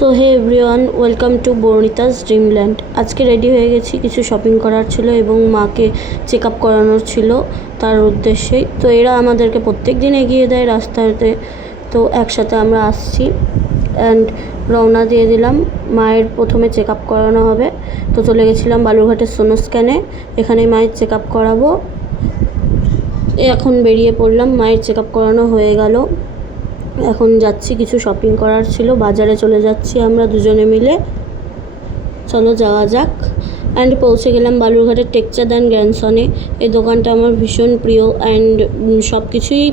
So hey everyone, welcome to Barnita's dreamland. আজকে ready হয়ে গেছি, কিছু শপিং করার ছিল এবং মাকে চেক আপ করানোর ছিল তার উদ্দেশ্যেই। তো এরা আমাদেরকে প্রত্যেক দিন এগিয়ে দেয় রাস্তাতে, তো একসাথে আমরা আসছি অ্যান্ড রওনা দিয়ে দিলাম। মায়ের প্রথমে চেক আপ করানো হবে, তো চলে গেছিলাম বালুরঘাটের সোনো স্ক্যানে, এখানে মায়ের চেক আপ করাবো। এখন বেরিয়ে পড়লাম, মায়ের চেক আপ করানো হয়ে গেল। এখন যাচ্ছি, কিছু শপিং করার ছিল, বাজারে চলে যাচ্ছি আমরা দুজনে মিলে। চলো যাওয়া যাক। অ্যান্ড পৌঁছে গেলাম বালুরঘাটের টেক্সচার অ্যান্ড গ্র্যান্ডসনে। এই দোকানটা আমার ভীষণ প্রিয় অ্যান্ড সব কিছুই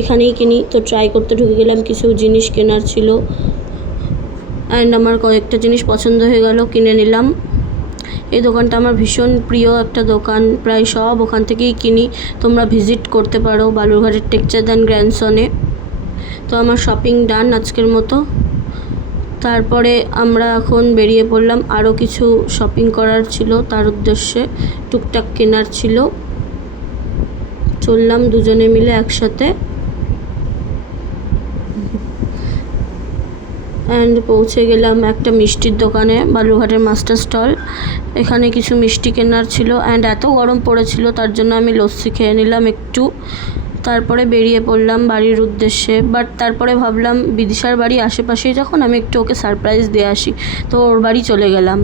এখানেই কিনি। তো ট্রাই করতে ঢুকে গেলাম, কিছু জিনিস কেনার ছিল অ্যান্ড আমার কয়েকটা জিনিস পছন্দ হয়ে গেল, কিনে নিলাম। এই দোকানটা আমার ভীষণ প্রিয় একটা দোকান, প্রায় সব ওখান থেকেই কিনি। তোমরা ভিজিট করতে পারো বালুরঘাটের টেক্সচার অ্যান্ড গ্র্যান্ডসনে। তো আমার শপিং ডান আজকের মতো। তারপরে আমরা এখন বেরিয়ে পড়লাম, আরও কিছু শপিং করার ছিল, তার উদ্দেশ্যে টুকটাক কেনার ছিল। চললাম দুজনে মিলে একসাথে অ্যান্ড পৌঁছে গেলাম একটা মিষ্টির দোকানে, বালুরঘাটের মাস্টার স্টল। এখানে কিছু মিষ্টি কেনার ছিল অ্যান্ড এত গরম পড়েছিল তার জন্য আমি লস্যি খেয়ে নিলাম একটু। তারপরে বেরিয়ে পড়লাম বাড়ির উদ্দেশ্যে। বাট তারপরে ভাবলাম বিদিশার বাড়ি আশেপাশেই যখন, আমি একটু ওকে সারপ্রাইজ দিয়ে আসি। তো ওর বাড়ি চলে গেলাম।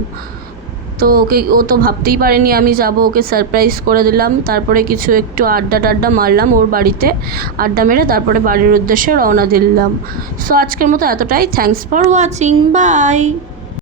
তো ও তো ভাবতেই পারেনি আমি যাব, ওকে সারপ্রাইজ করে দিলাম। তারপরে কিছু একটু আড্ডা মারলাম ওর বাড়িতে, আড্ডা মেরে তারপরে বাড়ির উদ্দেশ্যে রওনা দিলাম। সো আজকের মতো এতটাই। Thanks for watching, by.